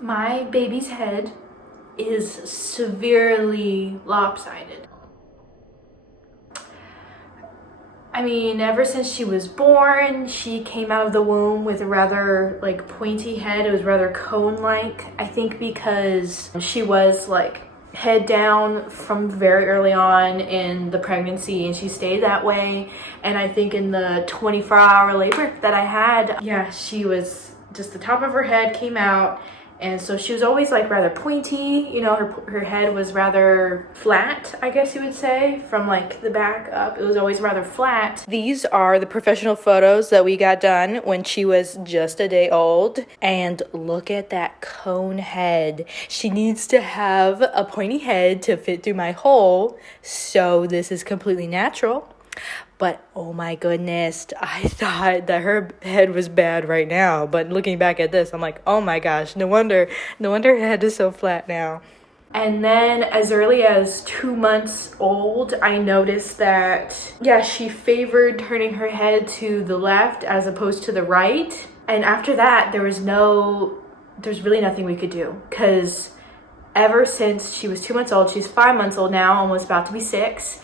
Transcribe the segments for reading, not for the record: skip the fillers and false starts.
My baby's head is severely lopsided. I mean, ever since she was born, she came out of the womb with a rather like pointy head. It was rather cone-like. I think because she was like head down from very early on in the pregnancy, and she stayed that way. And I think in the 24-hour labor that I had, yeah, she was just the top of her head came out. And so she was always like rather pointy, you know, her head was rather flat, I guess you would say, from like the back up. It was always rather flat. These are the professional photos that we got done when she was just a day old. And look at that cone head. She needs to have a pointy head to fit through my hole. So this is completely natural. But oh my goodness, I thought that her head was bad right now. But looking back at this, I'm like, oh my gosh, no wonder her head is so flat now. And then as early as 2 months old, I noticed that, yeah, she favored turning her head to the left as opposed to the right. And after that, there's really nothing we could do, because ever since she was 2 months old, she's 5 months old now, almost about to be 6.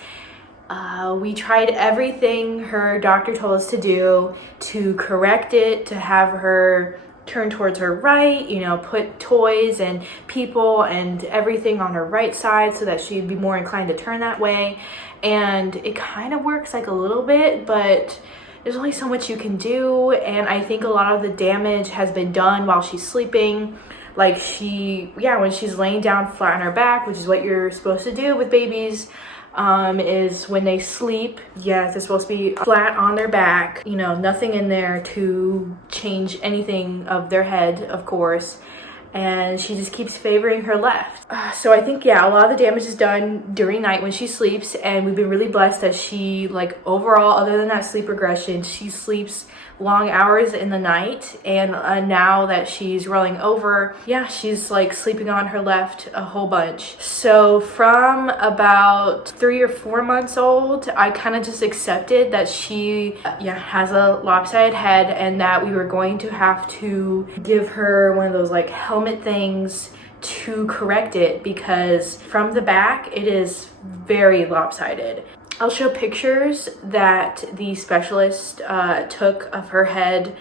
We tried everything her doctor told us to do to correct it, to have her turn towards her right, you know, put toys and people and everything on her right side so that she'd be more inclined to turn that way. And it kind of works like a little bit, but there's only so much you can do. And I think a lot of the damage has been done while she's sleeping. Like when she's laying down flat on her back, which is what you're supposed to do with babies, is when they sleep, yes, they're supposed to be flat on their back, you know, nothing in there to change anything of their head, of course. And she just keeps favoring her left. So I think, yeah, a lot of the damage is done during night when she sleeps, and we've been really blessed that she, like, overall, other than that sleep regression, she sleeps long hours in the night. And now that she's rolling over, yeah, she's like sleeping on her left a whole bunch. So from about 3 or 4 months old, I kind of just accepted that she has a lopsided head, and that we were going to have to give her one of those like helmet things to correct it, because from the back it is very lopsided. I'll show pictures that the specialist took of her head,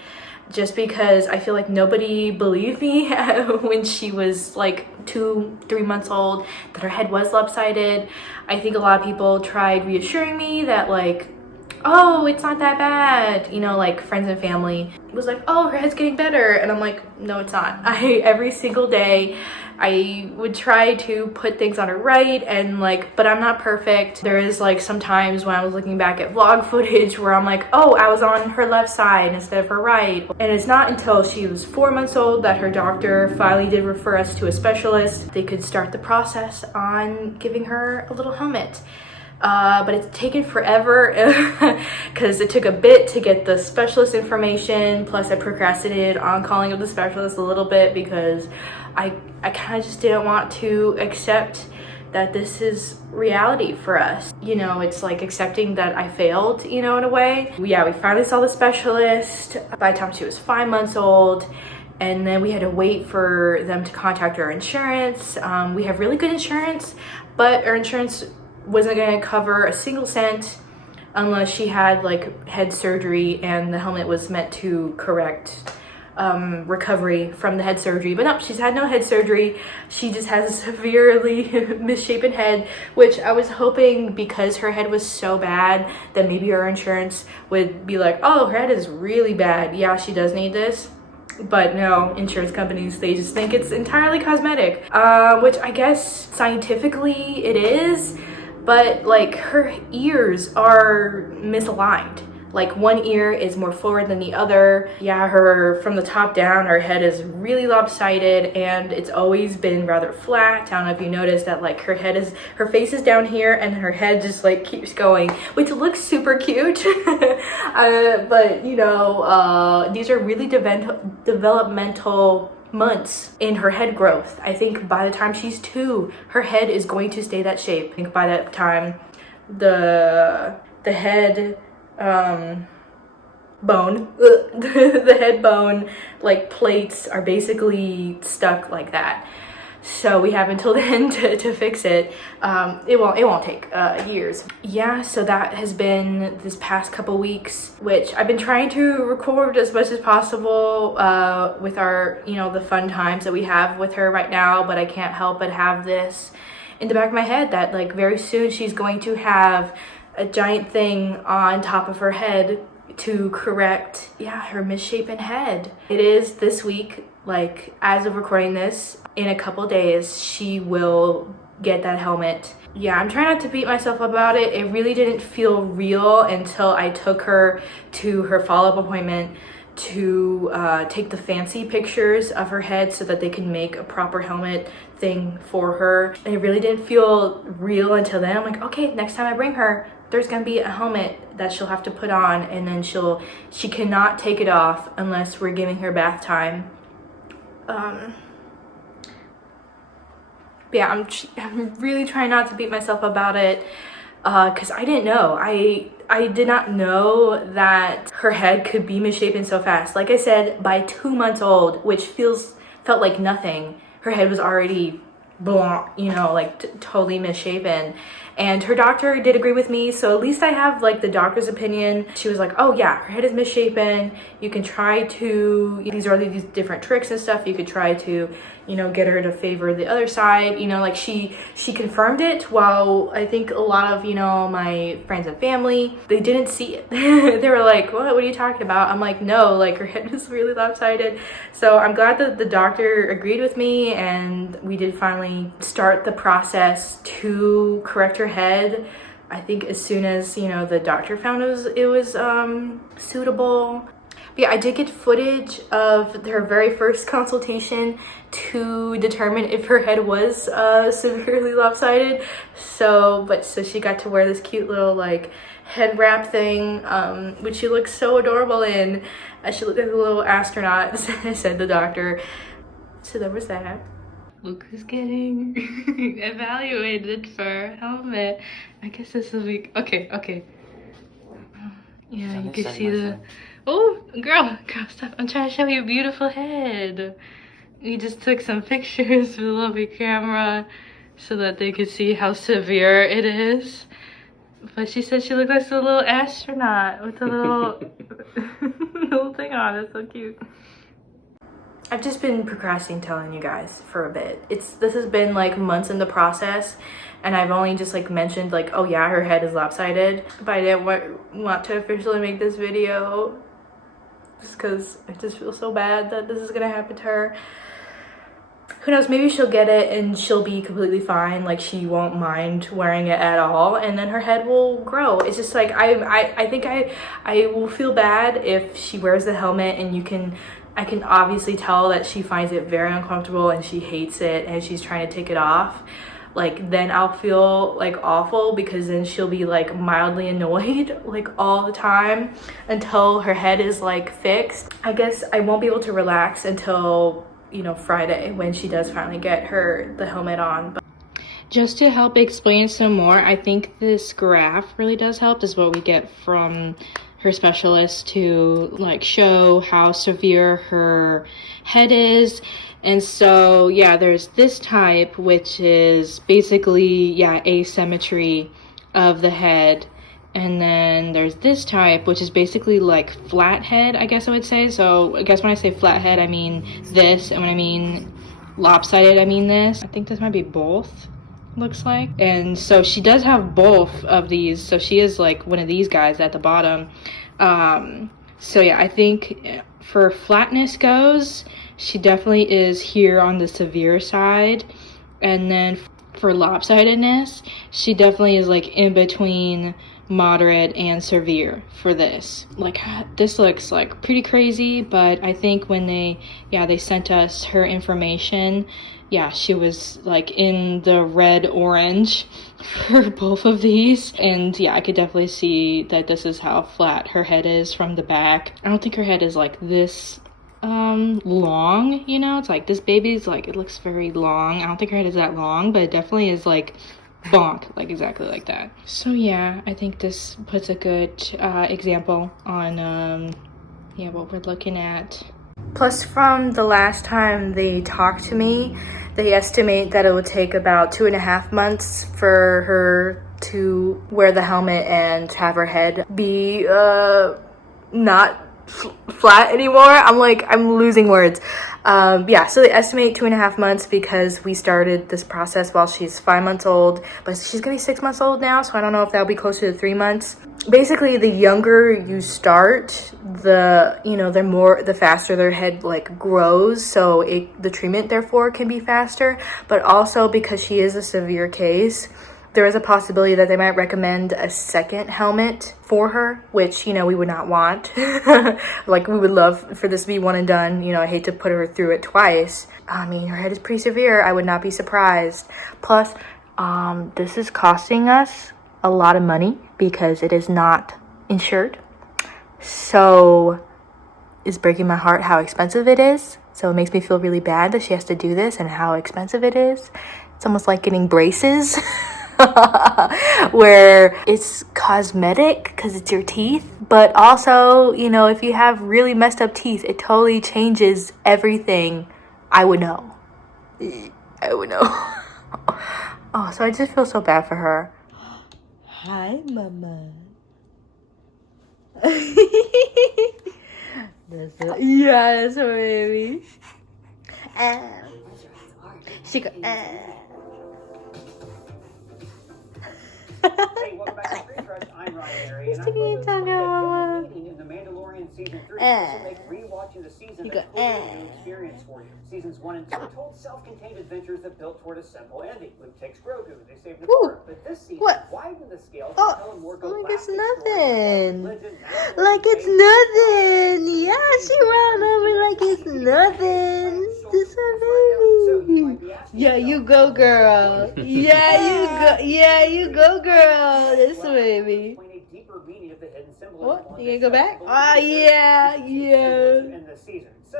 just because I feel like nobody believed me when she was like 2-3 months old that her head was lopsided. I think a lot of people tried reassuring me that, like, oh, it's not that bad, you know, like friends and family was like, oh, her head's getting better, and I'm like, no, it's not. Every single day I would try to put things on her right, and like, but I'm not perfect. There is like sometimes when I was looking back at vlog footage where I'm like, oh, I was on her left side instead of her right. And it's not until she was 4 months old that her doctor finally did refer us to a specialist. They could start the process on giving her a little helmet. But it's taken forever because it took a bit to get the specialist information. Plus I procrastinated on calling up the specialist a little bit because I kind of just didn't want to accept that this is reality for us. You know, it's like accepting that I failed, you know, in a way. Yeah, we finally saw the specialist by the time she was 5 months old. And then we had to wait for them to contact our insurance. We have really good insurance, but our insurance wasn't going to cover a single cent unless she had like head surgery, and the helmet was meant to correct recovery from the head surgery. But no, she's had no head surgery. She just has a severely misshapen head, which I was hoping, because her head was so bad, that maybe her insurance would be like, oh, her head is really bad, yeah, she does need this. But no, insurance companies, they just think it's entirely cosmetic, which I guess scientifically it is. But like, her ears are misaligned. Like, one ear is more forward than the other. Yeah, from the top down, her head is really lopsided, and it's always been rather flat. I don't know if you noticed that, like, her face is down here and her head just like keeps going, which looks super cute. But you know, these are really developmental months in her head growth. I think by the time she's 2, her head is going to stay that shape. I think by that time the head bone, the head bone, like plates are basically stuck like that. So we have until then to fix it. It won't take years. Yeah, so that has been this past couple weeks, which I've been trying to record as much as possible with our, you know, the fun times that we have with her right now, but I can't help but have this in the back of my head that like very soon she's going to have a giant thing on top of her head to correct, yeah, her misshapen head. It is this week, like as of recording this, in a couple days she will get that helmet. Yeah, I'm trying not to beat myself about it. It really didn't feel real until I took her to her follow-up appointment to take the fancy pictures of her head so that they can make a proper helmet thing for her. And it really didn't feel real until then. I'm like, okay, next time I bring her, there's gonna be a helmet that she'll have to put on, and then she cannot take it off unless we're giving her bath time. But yeah, I'm really trying not to beat myself about it because I didn't know. I did not know that her head could be misshapen so fast. Like I said, by 2 months old, which felt like nothing, her head was already blanc, you know, like totally misshapen. And her doctor did agree with me, so at least I have like the doctor's opinion. She was like, oh yeah, her head is misshapen. You can try to, these are these different tricks and stuff. You could try to, you know, get her to favor the other side. You know, like she confirmed it, while I think a lot of, you know, my friends and family, they didn't see it. They were like, what are you talking about? I'm like, no, like her head is really lopsided. So I'm glad that the doctor agreed with me, and we did finally start the process to correct her head. I think as soon as, you know, the doctor found it was suitable. But yeah, I did get footage of her very first consultation to determine if her head was severely lopsided. So she got to wear this cute little like head wrap thing, which she looks so adorable in. She looked like a little astronaut, said the doctor. So there was that. Look who's getting evaluated for a helmet. I guess this will be okay. Yeah, you can see the. Oh, girl, stop! I'm trying to show you a beautiful head. We just took some pictures with a little bit camera so that they could see how severe it is. But she said she looked like a little astronaut with a little little thing on. It's so cute. I've just been procrastinating telling you guys for a bit. This has been like months in the process, and I've only just like mentioned like, oh yeah, her head is lopsided, but I didn't want to officially make this video just because I just feel so bad that this is gonna happen to her. Who knows, maybe she'll get it and she'll be completely fine, like she won't mind wearing it at all, and then her head will grow. It's just like I think I will feel bad if she wears the helmet, and I can obviously tell that she finds it very uncomfortable and she hates it and she's trying to take it off. Like then I'll feel like awful, because then she'll be like mildly annoyed like all the time until her head is like fixed. I guess I won't be able to relax until, you know, Friday, when she does finally get the helmet on. But just to help explain some more, I think this graph really does help. This is what we get from her specialist to like show how severe her head is. And so yeah, there's this type, which is basically, yeah, asymmetry of the head. And then there's this type, which is basically like flat head, I guess I would say. So I guess when I say flat head, I mean this, and when I mean lopsided, I mean this. I think this might be both, looks like. And so she does have both of these, so she is like one of these guys at the bottom. So yeah, I think for flatness goes, she definitely is here on the severe side. And then for lopsidedness, she definitely is like in between moderate and severe for this. Like this looks like pretty crazy, but I think when they sent us her information, yeah, she was like in the red orange for both of these. And yeah, I could definitely see that this is how flat her head is from the back. I don't think her head is like this long, you know. It's like this baby's like, it looks very long. I don't think her head is that long, but it definitely is like bonk, like exactly like that. So yeah, I think this puts a good example on yeah, what we're looking at. Plus, from the last time they talked to me, they estimate that it would take about 2.5 months for her to wear the helmet and have her head be not flat anymore. I'm losing words. Yeah, so they estimate 2.5 months because we started this process while she's 5 months old, but she's gonna be 6 months old now, so I don't know if that'll be closer to 3 months. Basically, the younger you start, the faster their head like grows, so the treatment therefore can be faster. But also, because she is a severe case, there is a possibility that they might recommend a second helmet for her, which, we would not want. Like, we would love for this to be one and done. I hate to put her through it twice. I mean, her head is pretty severe. I would not be surprised. Plus, this is costing us a lot of money because it is not insured. So it's breaking my heart how expensive it is. So it makes me feel really bad that she has to do this and how expensive it is. It's almost like getting braces. Where it's cosmetic because it's your teeth, but also, if you have really messed up teeth, it totally changes everything. I would know. Oh, so I just feel so bad for her. Hi, mama. Yes, baby. She go. Hey, welcome back to Street Crush. I'm Ryan Mary, and I'm going to meeting in The Mandalorian Season 3 to make rewatching the season a totally new experience for you. Seasons 1 and 2 told self-contained adventures that built toward a simple ending. Luke takes Grogu, they save Nakora. But this season widened the scale to tell a more galactic it's nothing. Like it's nothing. Yeah, she ran over like it's nothing. This baby. Yeah, you go, girl. Yeah, you go, girl. This baby. What? You gonna go back? Oh, yeah.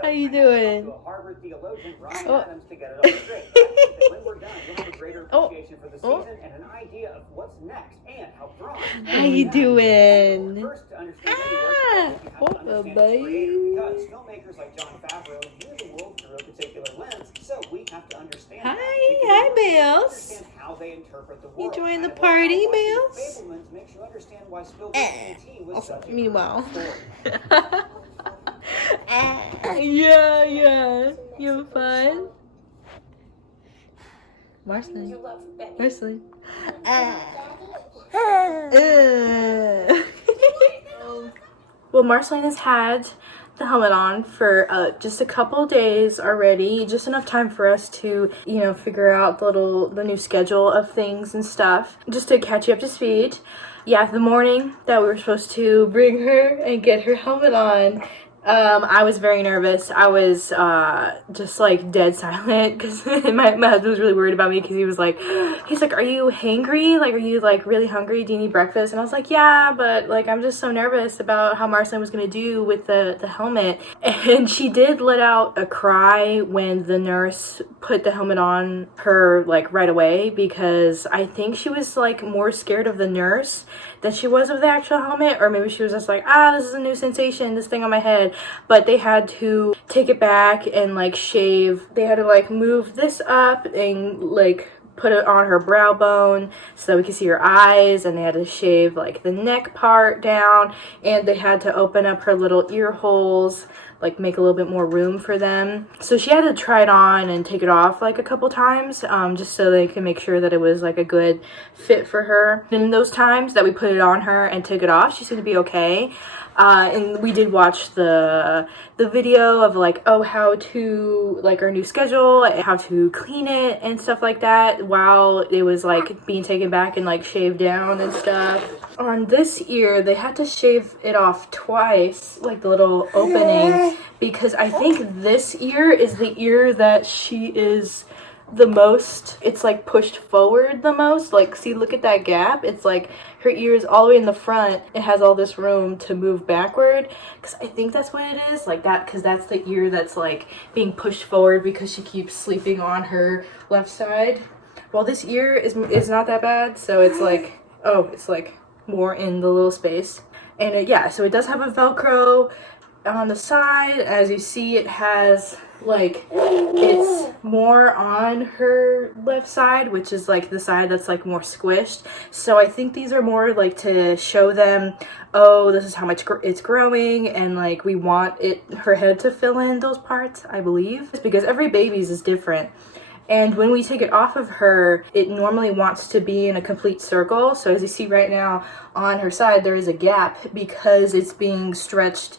How you doing? How you doing? Oh, baby. Hi, Bells. You join the party, Bells? Meanwhile. Yeah. You have fun? Marceline. Well, Marceline has had the helmet on for just a couple days already, just enough time for us to figure out the new schedule of things and stuff, just to catch you up to speed. Yeah, the morning that we were supposed to bring her and get her helmet on, I was very nervous. I was just like dead silent because my husband was really worried about me because he's like, are you hangry? Like, are you like really hungry? Do you need breakfast? And I was like, yeah, but like I'm just so nervous about how Marceline was gonna do with the helmet. And she did let out a cry when the nurse put the helmet on her like right away, because I think she was like more scared of the nurse than she was of the actual helmet, or maybe she was just like, this is a new sensation, this thing on my head. But they had to take it back and like shave. They had to like move this up and like put it on her brow bone so that we could see her eyes, and they had to shave like the neck part down, and they had to open up her little ear holes, like make a little bit more room for them. So she had to try it on and take it off like a couple times, just so they can make sure that it was like a good fit for her. And in those times that we put it on her and took it off, she seemed to be okay. And we did watch the video of like, how to like our new schedule, how to clean it and stuff like that while it was like being taken back and like shaved down and stuff. On this ear, they had to shave it off twice, like the little opening, because I think this ear is the ear that she is the most, it's like pushed forward the most. Like, see, look at that gap. It's like her ear is all the way in the front. It has all this room to move backward, because I think that's what it is, like that, because that's the ear that's like being pushed forward because she keeps sleeping on her left side. Well, this ear is not that bad, so it's like, it's like more in the little space. And yeah, so it does have a Velcro on the side, as you see, it has like, it's more on her left side, which is like the side that's like more squished. So I think these are more like to show them, oh, this is how much it's growing, and like we want her head to fill in those parts, I believe. It's because every baby's is different. And when we take it off of her, it normally wants to be in a complete circle. So as you see right now on her side, there is a gap because it's being stretched,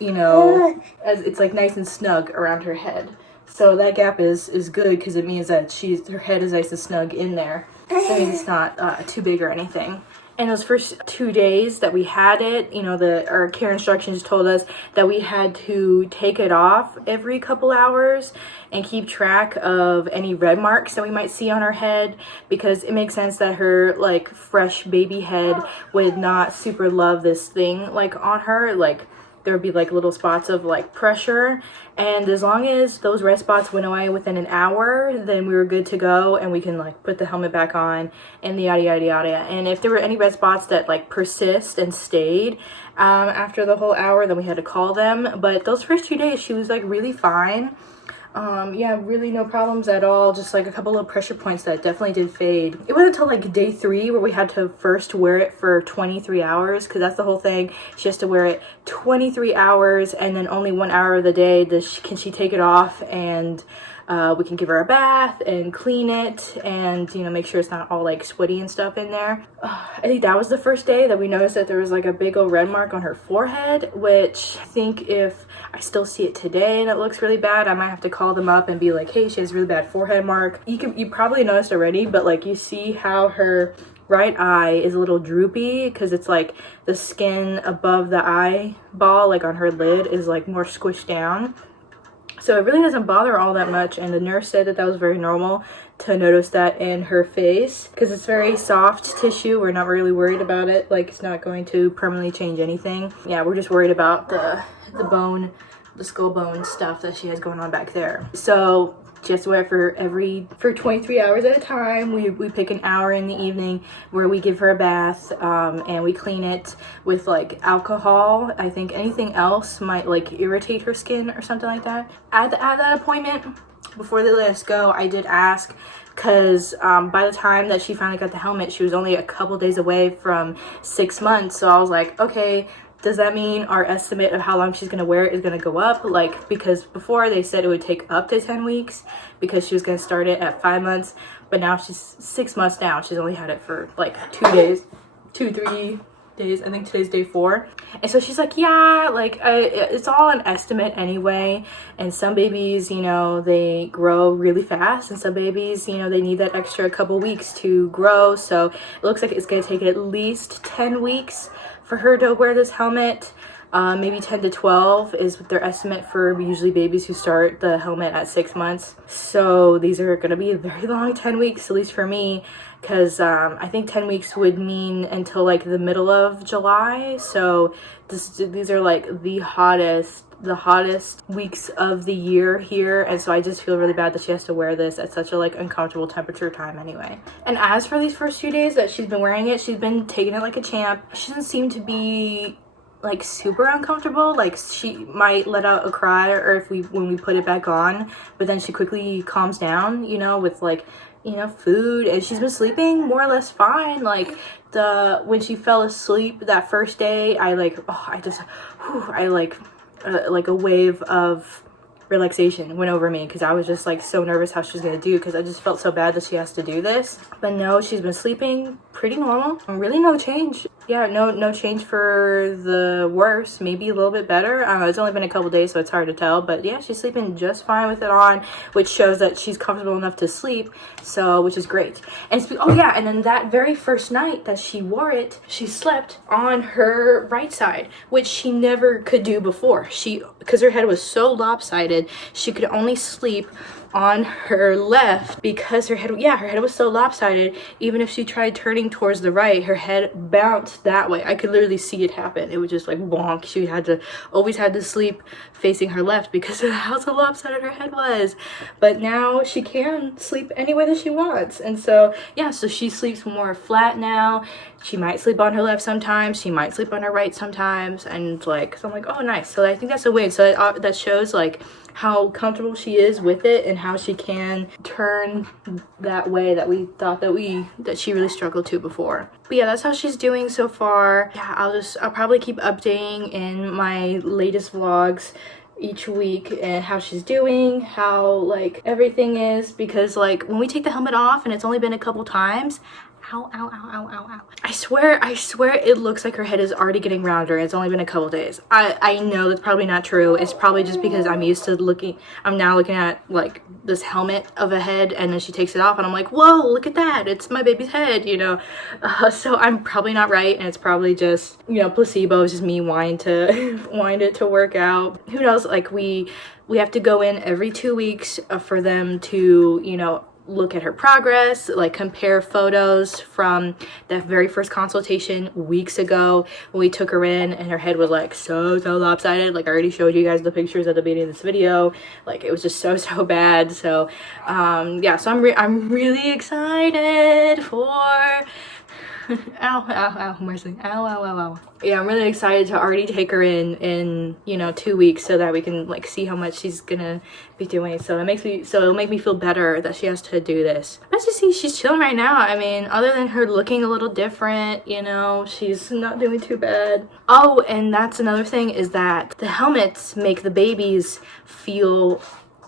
you know, as it's like nice and snug around her head. So that gap is good because it means that her head is nice and snug in there. So it means it's not too big or anything. And those first 2 days that we had it, you know, our care instructions told us that we had to take it off every couple hours and keep track of any red marks that we might see on her head, because it makes sense that her like fresh baby head would not super love this thing like on her. Like there would be like little spots of like pressure, and as long as those red spots went away within an hour, then we were good to go and we can like put the helmet back on and the yada yada yada. And if there were any red spots that like persist and stayed after the whole hour, then we had to call them. But those first 2 days she was like really fine. Yeah, really no problems at all. Just like a couple of pressure points that definitely did fade. It wasn't until like day 3 where we had to first wear it for 23 hours, because that's the whole thing. She has to wear it 23 hours, and then only 1 hour of the day can she take it off, and we can give her a bath and clean it and, you know, make sure it's not all like sweaty and stuff in there. I think that was the first day that we noticed that there was like a big old red mark on her forehead, which I think if I still see it today and it looks really bad, I might have to call them up and be like, hey, she has a really bad forehead mark. You probably noticed already, but like you see how her right eye is a little droopy because it's like the skin above the eyeball, like on her lid, is like more squished down. So it really doesn't bother all that much, and the nurse said that was very normal to notice that in her face because it's very soft tissue. We're not really worried about it. Like, it's not going to permanently change anything. Yeah, we're just worried about the bone, the skull bone stuff that she has going on back there. So just wear it for 23 hours at a time. We pick an hour in the evening where we give her a bath, and we clean it with like alcohol. I think anything else might like irritate her skin or something like that. At that appointment, before they let us go, I did ask, because by the time that she finally got the helmet, she was only a couple days away from 6 months. So I was like, okay, does that mean our estimate of how long she's going to wear it is going to go up? Like, because before they said it would take up to 10 weeks because she was going to start it at 5 months. But now she's 6 months down. She's only had it for like 3 days. I think today's day 4. And so she's like, yeah, like it's all an estimate anyway. And some babies, you know, they grow really fast. And some babies, you know, they need that extra couple weeks to grow. So it looks like it's going to take at least 10 weeks for her to wear this helmet. Maybe 10 to 12 is their estimate for usually babies who start the helmet at 6 months. So these are going to be a very long 10 weeks, at least for me, because I think 10 weeks would mean until like the middle of July. So these are like the hottest weeks of the year here, and so I just feel really bad that she has to wear this at such a like uncomfortable temperature time anyway. And as for these first few days that she's been wearing it, she's been taking it like a champ. She doesn't seem to be like super uncomfortable. Like, she might let out a cry or when we put it back on, but then she quickly calms down, you know, with like, you know, food, and she's been sleeping more or less fine. Like, when she fell asleep that first day, I like a wave of relaxation went over me, because I was just like so nervous how she's gonna do, because I just felt so bad that she has to do this. But no, she's been sleeping pretty normal, really no change. Yeah, no change for the worse, maybe a little bit better. I don't know, it's only been a couple days, so it's hard to tell, but yeah, she's sleeping just fine with it on, which shows that she's comfortable enough to sleep, so, which is great. And oh yeah, and then that very first night that she wore it, she slept on her right side, which she never could do before. Because her head was so lopsided, she could only sleep on her left because her head was so lopsided. Even if she tried turning towards the right, her head bounced that way. I could literally see it happen. It was just like bonk. She always had to sleep facing her left because of how so lopsided her head was. But now she can sleep any way that she wants. And so yeah, so she sleeps more flat now. She might sleep on her left sometimes, she might sleep on her right sometimes, and like, so I'm like, oh nice. So I think that's a win. So that shows like how comfortable she is with it and how she can turn that way that we thought that she really struggled to before. But yeah, that's how she's doing so far. Yeah, I'll probably keep updating in my latest vlogs each week and how she's doing, how like everything is, because like when we take the helmet off and it's only been a couple times, ow, ow, ow, ow, ow, ow. I swear it looks like her head is already getting rounder. It's only been a couple days. I know that's probably not true. It's probably just because I'm now looking at like this helmet of a head, and then she takes it off and I'm like, whoa, look at that. It's my baby's head, you know? So I'm probably not right, and it's probably just, you know, placebo. It's just me wanting it to work out. Who knows? Like we have to go in every 2 weeks for them to, you know, look at her progress, like compare photos from that very first consultation weeks ago when we took her in and her head was like so lopsided. Like I already showed you guys the pictures at the beginning of this video. Like it was just so bad. So yeah, so I'm really excited for ow, Mercy. Ow. Yeah, I'm really excited to already take her in, you know, 2 weeks so that we can like see how much she's gonna be doing. So it'll make me feel better that she has to do this. As you see, she's chilling right now. I mean, other than her looking a little different, you know, she's not doing too bad. Oh, and that's another thing, is that the helmets make the babies feel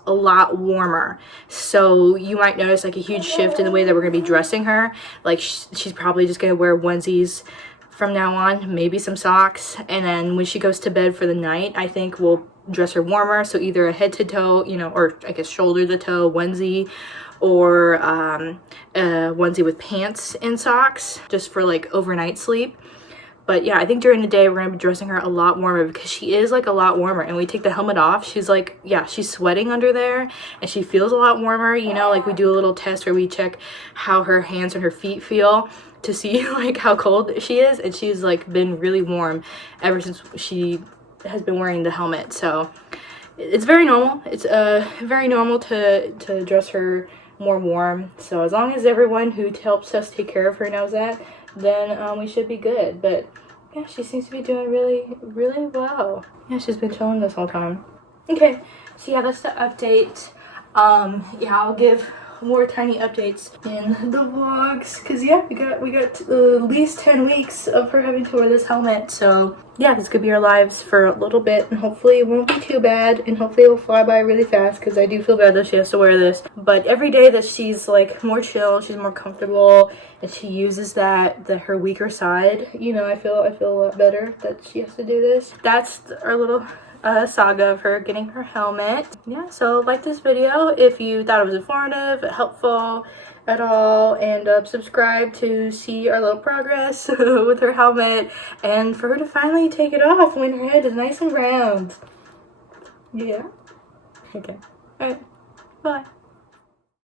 a lot warmer. So you might notice like a huge shift in the way that we're gonna be dressing her. Like she's probably just gonna wear onesies from now on, maybe some socks, and then when she goes to bed for the night, I think we'll dress her warmer. So either a head to toe, you know, or I guess shoulder to toe onesie, or a onesie with pants and socks just for like overnight sleep. But yeah, I think during the day we're gonna be dressing her a lot warmer because she is like a lot warmer. And we take the helmet off, she's like, yeah, she's sweating under there and she feels a lot warmer. You know, like we do a little test where we check how her hands and her feet feel to see like how cold she is. And she's like been really warm ever since she has been wearing the helmet. So it's very normal. It's very normal to dress her more warm. So as long as everyone who helps us take care of her knows that, then we should be good. But yeah, she seems to be doing really well. Yeah, she's been chilling this whole time. Okay, so yeah, that's the update. Yeah, I'll give more tiny updates in the vlogs, because yeah, we got at least 10 weeks of her having to wear this helmet. So yeah, this could be our lives for a little bit, and hopefully it won't be too bad, and hopefully it will fly by really fast, because I do feel bad that she has to wear this. But every day that she's like more chill, she's more comfortable, and she uses her weaker side, you know, I feel a lot better that she has to do this. That's our little saga of her getting her helmet. Yeah, so like this video if you thought it was informative, helpful at all, and subscribe to see our little progress with her helmet, and for her to finally take it off when her head is nice and round. Yeah. Okay. All right. Bye.